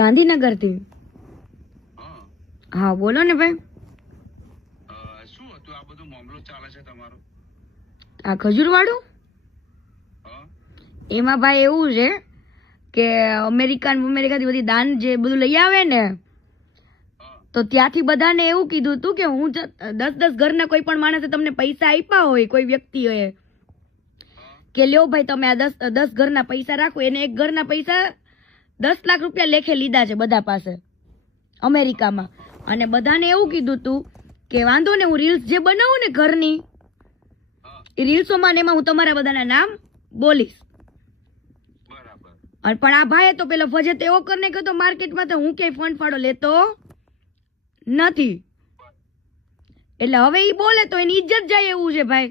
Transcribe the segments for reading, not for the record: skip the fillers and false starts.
ગાંધીનગર થી. હા બોલો ને ભાઈ. શું હતું આ બધું મામલો ચાલે છે તમારો? આ ખજૂર વાળું એમાં ભાઈ એવું છે કે અમેરિકાથી બધી દાન જે બધું લઈ આવે ને, તો ત્યાંથી બધાને એવું કીધું હતું કે હું 10 ઘરના કોઈ પણ માણસે તમને પૈસા આપ્યા હોય, કોઈ વ્યક્તિએ કે લ્યો ભાઈ તમે આ 10 ઘરના પૈસા રાખો, એને એક ઘરના પૈસા 10 લાખ રૂપિયા લેખે લીધા છે બધા પાસે અમેરિકામાં. અને બધાને એવું કીધું હતું કે વાંધો ને હું રીલ્સ જે બનાવું ને ઘરની, એ રીલ્સોમાં ને એમાં હું તમારા બધાના નામ બોલીશ. પણ આ ભાઈએ તો પેલો ફજેત એવો કરીને કહ્યો માર્કેટમાં તો હું ક્યાંય ફંડ ફાળો લેતો નથી, એટલે હવે ઈ બોલે તો એની ઇજ્જત જાય એવું છે ભાઈ.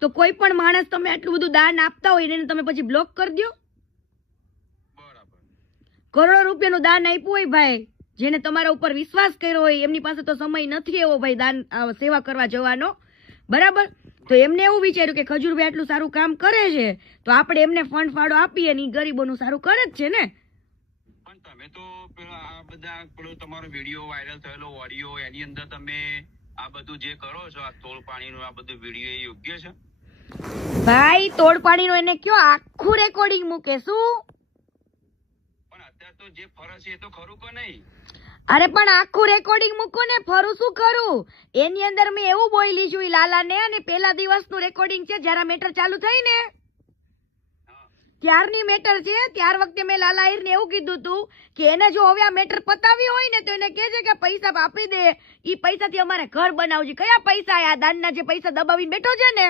તો કોઈ પણ માણસ તમે આટલું બધું દાન આપતા હોય એને તમે પછી બ્લોક કરી દો. કરોડો રૂપિયાનું દાન આપ્યું હોય ભાઈ, જેને તમારા ઉપર વિશ્વાસ કર્યો હોય, એમની પાસે તો સમય નથી એવો ભાઈ દાન સેવા કરવા જવાનો, બરાબર? તો એમને એવું વિચાર્યું કે ખજૂરભાઈ આટલું સારું કામ કરે છે તો આપણે એમને ફંડ ફાળો આપીએ ને, ગરીબોનું સારું કરે જ છે ને. પણ તમે તો આ બધા પેલો તમારો વિડીયો વાયરલ થયેલો ઓડિયો, એની અંદર તમે આ બધું જે કરો છો, આ તોડ પાણીનું આ બધું વિડીયો, એ યોગ્ય છે? ભાઈ તોડ પાણીનું એને કયો આખું રેકોર્ડિંગ મૂકે શું? પણ અત્યારે તો જે ફરજ છે એ તો ખરું કે નહીં? અરે પણ આખું રેકોર્ડિંગ મૂકો ને, ફરું શું કરું? એની અંદર મેં એવું બોલી છું લાલા ને, અને પેલા દિવસનું રેકોર્ડિંગ છે જ્યારે મેટર ચાલુ થઈ ને ત્યારની મેટર છે. ત્યાર વખતે મેં લાલા આહિર ને એવું કીધું હતું કે એને જો હવે આ મેટર પતાવી હોય ને તો એને કહેજે કે પૈસા આપી દે, ઈ પૈસાથી અમારે ઘર બનાવજે. કયા પૈસા? આ દાનના જે પૈસા દબાવીને બેઠો છે ને,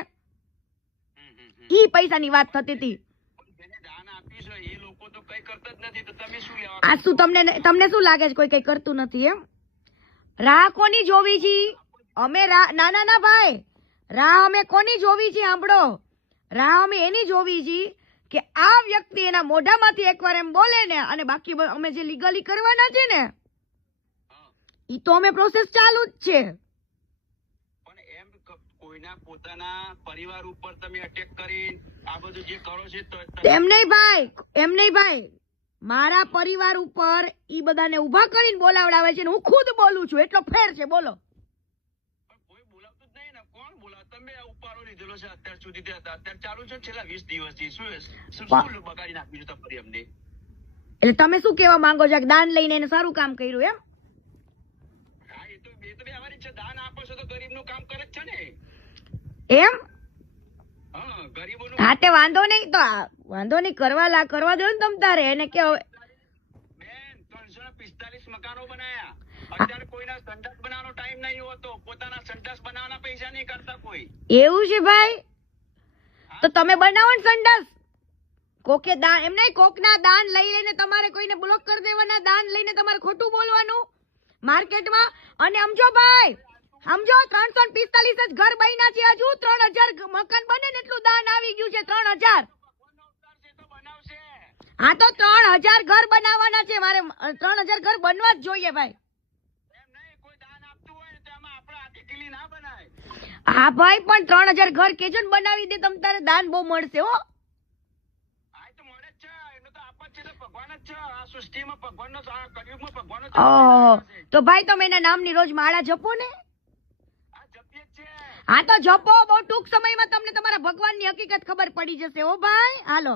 ઈ પૈસાની વાત થતી હતી. આ શું તમને શું લાગે છે કોઈ કઈ કરતું નથી એમ? રાહ કોની જોવી છે અમે? ના ના ના ભાઈ, રાહ અમે કોની જોવી છે સાંભળો, રાહ અમે એની જોવી છે કે આ વ્યક્તિ એના મોઢામાંથી એકવાર એમ બોલે ને, અને બાકી અમે જે લીગલી કરવાના છે ને ઈ તો અમે પ્રોસેસ ચાલુ જ છે. પણ એમ કોઈના પોતાના પરિવાર ઉપર તમે અટેક કરી આ બધું જે કરો છો એમ નહીં ભાઈ, મારા પરિવાર ઉપર ઈ બધાને ઉભા કરીને બોલાવડાવે છે ને હું ખુદ બોલું છું, એટલો ફેર છે. બોલો. કોઈ બોલાવતું જ નહીં ને, કોણ બોલાવ? તમે ઉપાડો લીધેલો છે અત્યાર સુધી, અત્યારે ચાલુ છે છેલ્લા 20 દિવસથી. શું બગાડી નાખ્યું છે તમારી અમને? એટલે તમે શું કહેવા માંગો છો કે દાન લઈને એને સારું કામ કર્યું એમ? હા, એ તો વ્યવહારિક છે. દાન આપો છો તો ગરીબનું કામ કરે જ છે ને એમ. હા, ગરીબોનું. હા તે વાંધો નહીં, તો વાંધો નહીં, કરવા દો ને તમ તારે એને કે બેન 345 મકાનો બનાયા, અત્યારે કોઈના સંડાસ બનાવવાનો ટાઈમ નહીં હોતો, પોતાના સંડાસ બનાવવાના પૈસા નહીં કરતા કોઈ. એવું છે ભાઈ? તો તમે બનાવો ને સંડાસ. કોકે દાન એમ નહીં, કોકના દાન લઈ લઈને તમારે કોઈને બ્લોક કરી દેવાના, દાન લઈને તમારે ખોટું બોલવાનું માર્કેટમાં. અને સમજો ભાઈ, સમજો 345 જ ઘર બન્યા છે, હજુ 3000 મકાન બને ને એટલું દાન આવી ગયું છે. 3000. હા તો 3000 ઘર બનાવવાના છે મારે, 3000 ઘર બનવા જ જોઈએ ભાઈ. હા ભાઈ, પણ 3000 ઘર કેજો ને બનાવી દે તમ તારે, દાન બહુ મળશે હો. તો ભાઈ તમે એના નામની રોજ માળા જપો ને. હા તો જપો, બહુ ટૂંક સમયમાં તમને તમારા ભગવાનની હકીકત ખબર પડી જશે હો ભાઈ. હાલો.